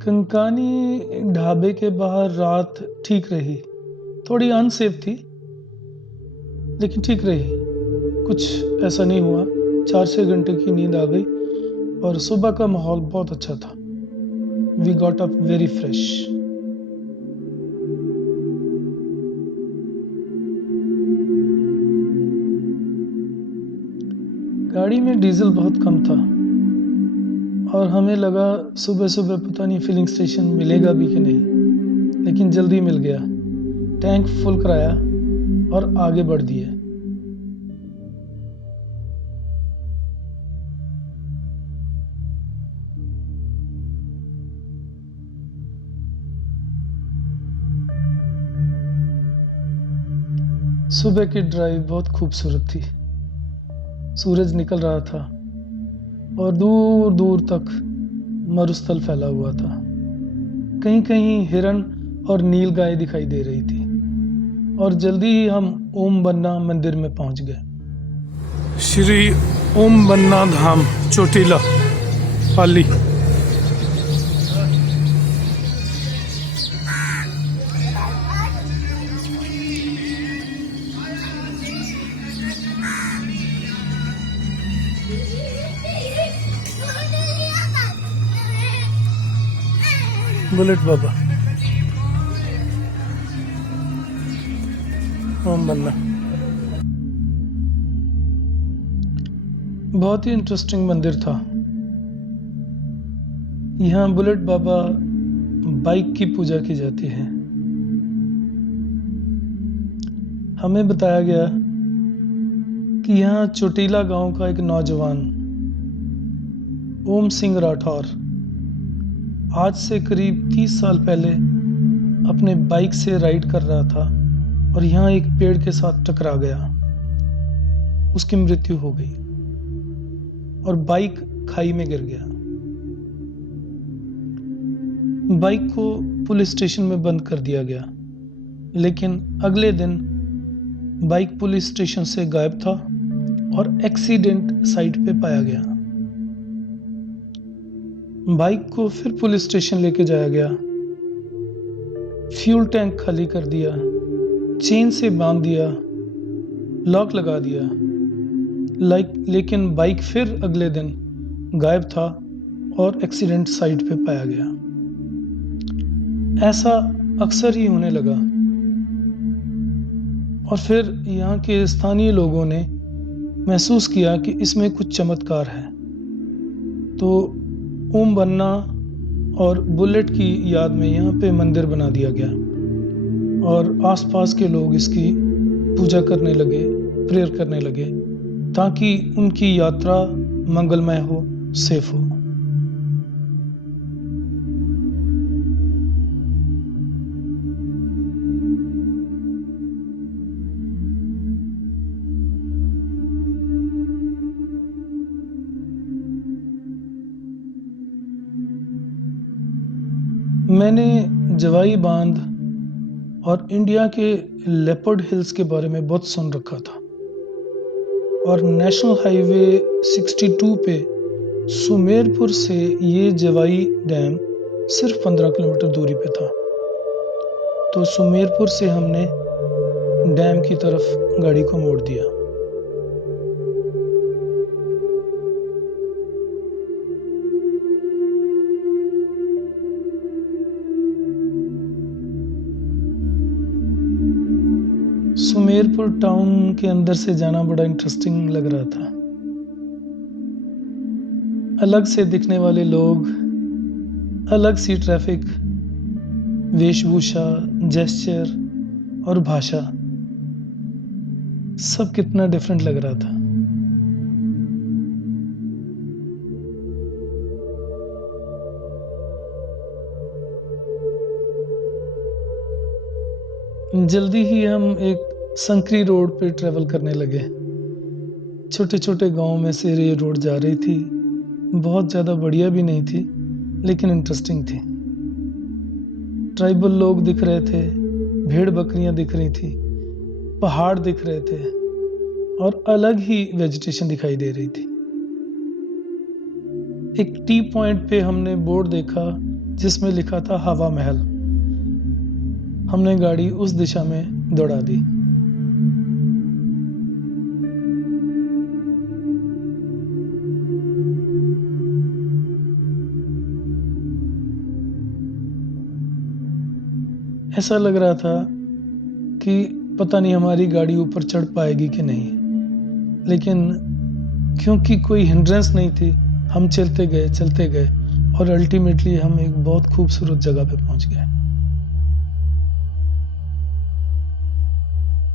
कंकानी ढाबे के बाहर रात ठीक रही। थोड़ी अनसेफ थी, लेकिन ठीक रही। कुछ ऐसा नहीं हुआ। 4-6 घंटे की नींद आ गई और सुबह का माहौल बहुत अच्छा था। We got up very fresh. गाड़ी में डीजल बहुत कम था और हमें लगा सुबह सुबह पता नहीं फिलिंग स्टेशन मिलेगा भी कि नहीं, लेकिन जल्दी मिल गया। टैंक फुल कराया और आगे बढ़ दिए। सुबह की ड्राइव बहुत खूबसूरत थी। सूरज निकल रहा था और दूर दूर तक मरुस्थल फैला हुआ था। कहीं कहीं हिरण और नील गाय दिखाई दे रही थी और जल्दी ही हम ओम बन्ना मंदिर में पहुंच गए। श्री ओम बन्ना धाम, चोटीला, पाली। बुलेट बाबा, ओम बन्ना। बहुत ही इंटरेस्टिंग मंदिर था। यहाँ बुलेट बाबा बाइक की पूजा की जाती है। हमें बताया गया कि यहाँ चोटीला गांव का एक नौजवान ओम सिंह राठौर आज से करीब 30 साल पहले अपने बाइक से राइड कर रहा था और यहाँ एक पेड़ के साथ टकरा गया। उसकी मृत्यु हो गई और बाइक खाई में गिर गया। बाइक को पुलिस स्टेशन में बंद कर दिया गया, लेकिन अगले दिन बाइक पुलिस स्टेशन से गायब था और एक्सीडेंट साइट पे पाया गया। बाइक को फिर पुलिस स्टेशन लेके जाया गया। फ्यूल टैंक खाली कर दिया, चेन से बांध दिया, लॉक लगा दिया। लेकिन बाइक फिर अगले दिन गायब था और एक्सीडेंट साइट पे पाया गया। ऐसा अक्सर ही होने लगा और फिर यहाँ के स्थानीय लोगों ने महसूस किया कि इसमें कुछ चमत्कार है। तो ओम बन्ना और बुलेट की याद में यहाँ पे मंदिर बना दिया गया और आसपास के लोग इसकी पूजा करने लगे, प्रेयर करने लगे, ताकि उनकी यात्रा मंगलमय हो, सेफ हो। मैंने जवाई बांध और इंडिया के लेपर्ड हिल्स के बारे में बहुत सुन रखा था और नेशनल हाईवे 62 पे सुमेरपुर से ये जवाई डैम सिर्फ 15 किलोमीटर दूरी पे था। तो सुमेरपुर से हमने डैम की तरफ गाड़ी को मोड़ दिया। सुमेरपुर टाउन के अंदर से जाना बड़ा इंटरेस्टिंग लग रहा था। अलग से दिखने वाले लोग, अलग सी ट्रैफिक, वेशभूषा, जेस्चर और भाषा, सब कितना डिफरेंट लग रहा था। जल्दी ही हम एक संकरी रोड पे ट्रेवल करने लगे। छोटे छोटे गांव में से ये रोड जा रही थी। बहुत ज़्यादा बढ़िया भी नहीं थी, लेकिन इंटरेस्टिंग थी। ट्राइबल लोग दिख रहे थे, भेड़ बकरियां दिख रही थी, पहाड़ दिख रहे थे और अलग ही वेजिटेशन दिखाई दे रही थी। एक टी पॉइंट पे हमने बोर्ड देखा जिसमें लिखा था हवा महल। हमने गाड़ी उस दिशा में दौड़ा दी। ऐसा लग रहा था कि पता नहीं हमारी गाड़ी ऊपर चढ़ पाएगी कि नहीं, लेकिन क्योंकि कोई हिंड्रेंस नहीं थी, हम चलते गए और अल्टीमेटली हम एक बहुत खूबसूरत जगह पे पहुंच गए।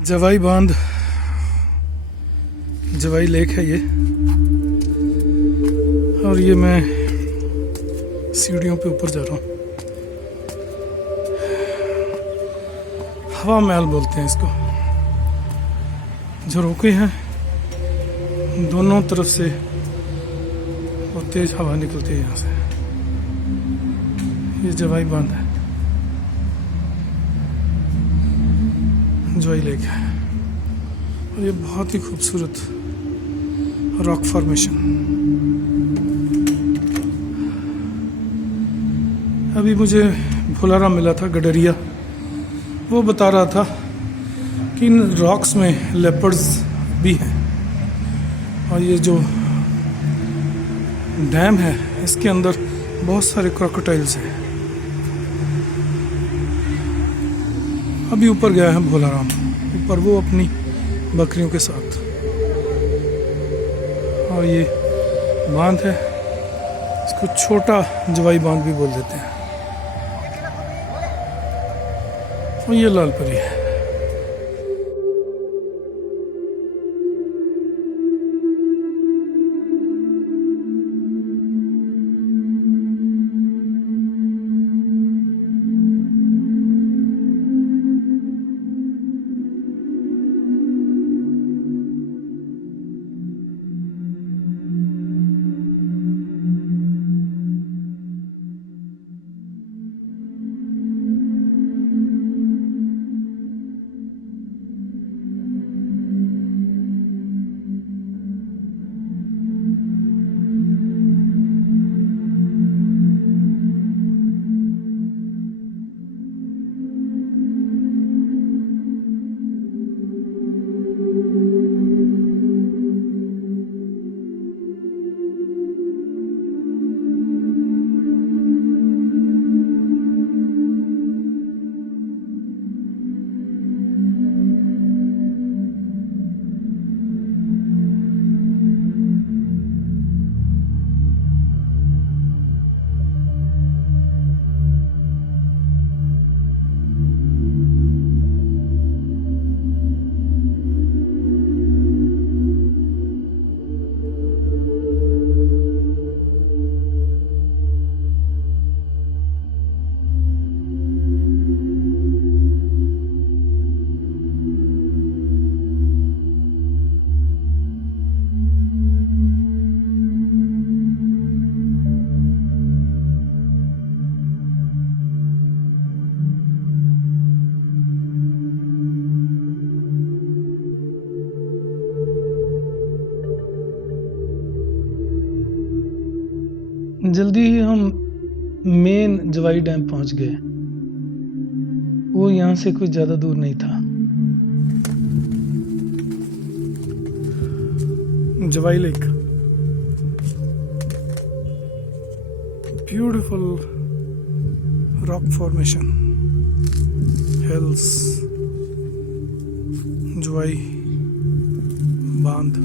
जवाई बांध, जवाई लेक है ये, और ये मैं सीढ़ियों पे ऊपर जा रहा हूँ। हवा महल बोलते हैं इसको। जो रोके हैं दोनों तरफ से बहुत तेज हवा निकलती है यहाँ से। ये जवाई बांध है, जवाई लेक है, और ये बहुत ही खूबसूरत रॉक फॉर्मेशन। अभी मुझे भोलाराम मिला था, गडरिया। वो बता रहा था कि इन रॉक्स में लेपर्ड्स भी हैं, और ये जो डैम है इसके अंदर बहुत सारे क्रोकोडाइल्स हैं। अभी ऊपर गया है भोलाराम, ऊपर वो अपनी बकरियों के साथ। और ये बांध है, इसको छोटा जवाई बांध भी बोल देते हैं। और ये लाल परी है। जल्दी ही हम मेन जवाई डैम पहुंच गए। वो यहाँ से कुछ ज्यादा दूर नहीं था। Jawai lake, beautiful rock formation, hills, Jawai बांध।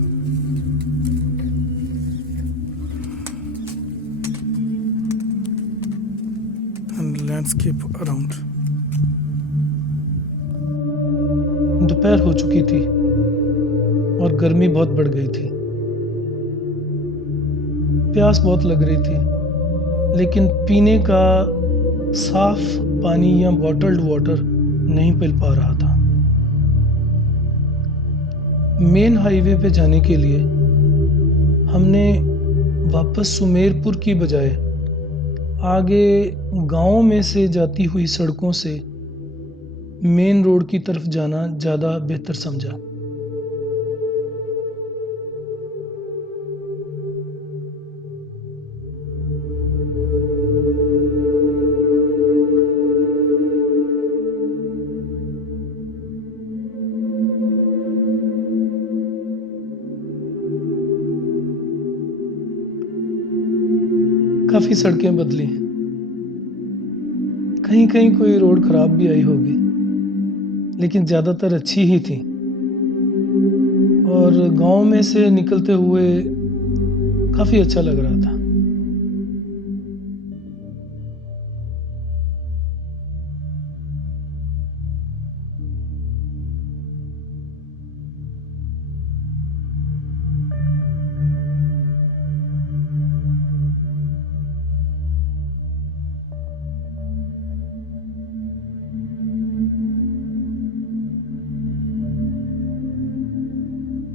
Landscape around. दोपहर हो चुकी थी और गर्मी बहुत बढ़ गई थी। प्यास बहुत लग रही थी, लेकिन पीने का साफ पानी या बॉटल्ड वाटर नहीं मिल पा रहा था। मेन हाईवे पे जाने के लिए हमने वापस सुमेरपुर की बजाय आगे गांव में से जाती हुई सड़कों से मेन रोड की तरफ जाना ज़्यादा बेहतर समझा। काफ़ी सड़कें बदली, कहीं-कहीं कोई रोड खराब भी आई होगी, लेकिन ज़्यादातर अच्छी ही थी। और गाँव में से निकलते हुए काफ़ी अच्छा लग रहा था।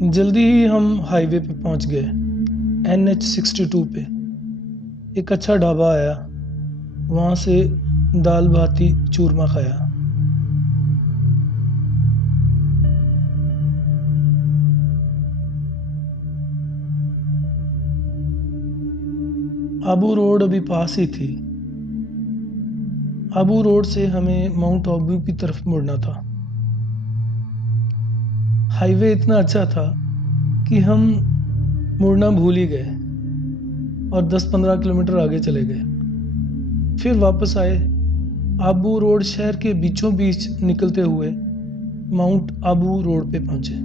जल्दी ही हम हाईवे पे पहुँच गए, NH 62 पे। एक अच्छा ढाबा आया, वहाँ से दाल बाटी चूरमा खाया। आबू रोड अभी पास ही थी। आबू रोड से हमें माउंट आबू की तरफ मुड़ना था। हाईवे इतना अच्छा था कि हम मुड़ना भूल ही गए और 10-15 किलोमीटर आगे चले गए। फिर वापस आए, आबू रोड शहर के बीचों बीच निकलते हुए माउंट आबू रोड पे पहुंचे।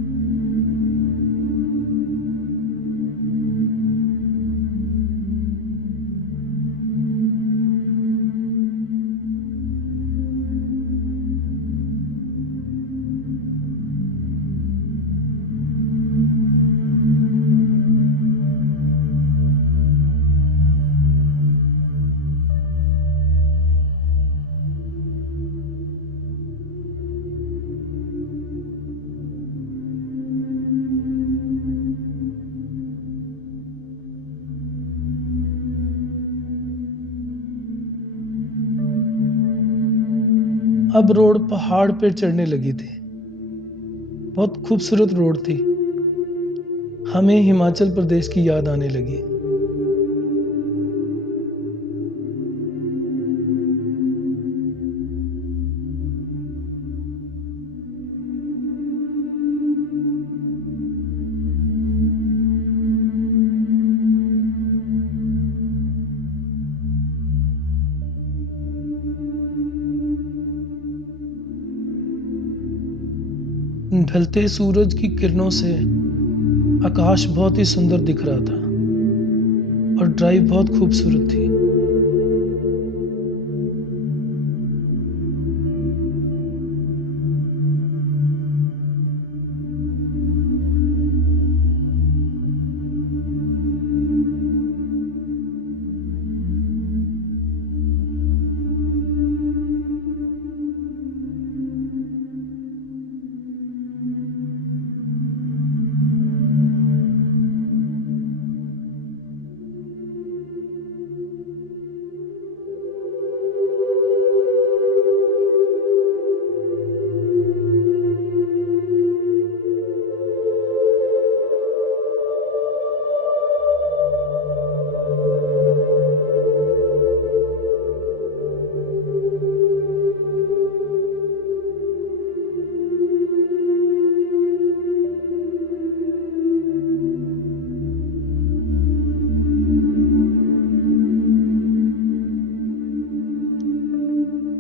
अब रोड पहाड़ पे चढ़ने लगी थी। बहुत खूबसूरत रोड थी। हमें हिमाचल प्रदेश की याद आने लगी। ढलते सूरज की किरणों से आकाश बहुत ही सुंदर दिख रहा था और ड्राइव बहुत खूबसूरत थी।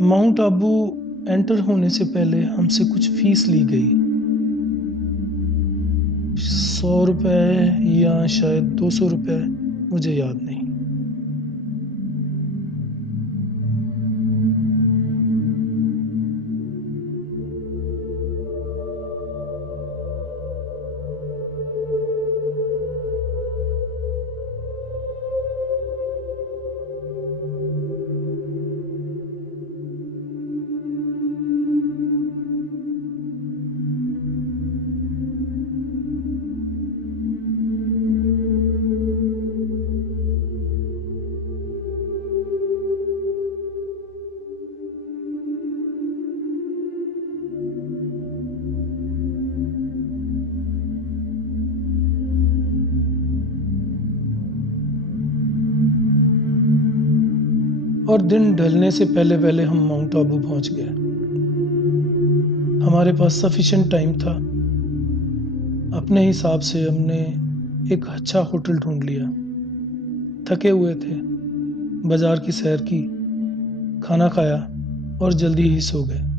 माउंट आबू एंटर होने से पहले हमसे कुछ फीस ली गई, 100 रुपए या शायद 200 रुपए, मुझे याद नहीं। और दिन ढलने से पहले पहले हम माउंट आबू पहुंच गए। हमारे पास सफिशिएंट टाइम था। अपने हिसाब से हमने एक अच्छा होटल ढूंढ लिया। थके हुए थे, बाजार की सैर की, खाना खाया और जल्दी ही सो गए।